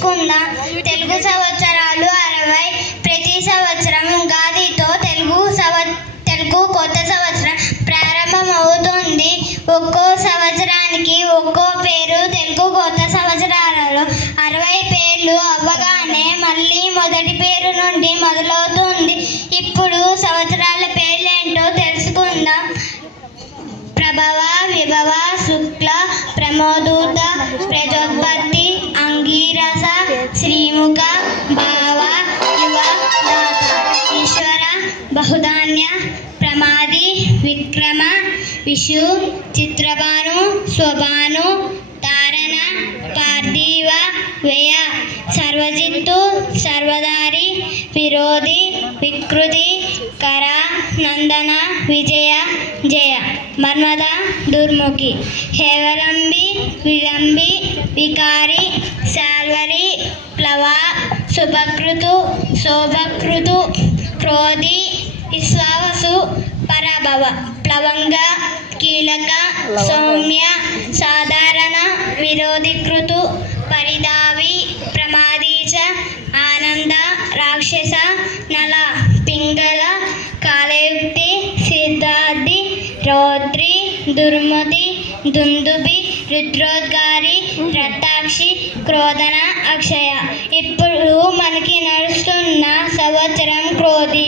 తెలుసుకుందాం. తెలుగు సంవత్సరాలు 60. ప్రతి సంవత్సరం ఉగాదితో తెలుగు కొత్త సంవత్సరం ప్రారంభమవుతుంది. ఒక్కో సంవత్సరానికి ఒక్కో పేరు. తెలుగు కొత్త సంవత్సరాలలో 60 పేర్లు అవ్వగానే మళ్ళీ మొదటి పేరు నుండి మొదలవుతుంది. ఇప్పుడు సంవత్సరాల పేర్లేంటో తెలుసుకుందాం. ప్రభవ, విభవ, శుక్ల, ప్రమోదూత, ప్రజోత్పత్తి, అంగీరస, శ్రీముఖ, భావ, యువ, దాత, ఈశ్వర, బహుధాన్య, ప్రమాది, విక్రమ, విషు, చిత్రభాను, స్వభాను, తారణ, పార్థివ, వ్యయ, సర్వజిత్తు, సర్వధారి, విరోధి, వికృతి, కర, నందన, విజయ, జయ, మన్మద, దుర్ముఖి, హేవలంబి, విలంబి, వికారి, శాల్వరి, ప్లవ, శుభకృతు, శోభకృతు, క్రోధి, విశ్వావసు, పరభవ, ప్లవంగ, కీలక, సౌమ్య, సాధారణ, విరోధికృతు, పరిధావి, ప్రమాదీచ, ఆనంద, రాక్షస, నల, పింగళ, కాలయుక్తి, సిద్ధార్థి, రౌద్రి, దుర్మతి, దుందుబి, రుద్రోద్గారి, రక్తాక్షి, క్రోధన, అక్షయ. ఇప్పుడు మనకి నడుస్తున్న సంవత్సరం క్రోధి.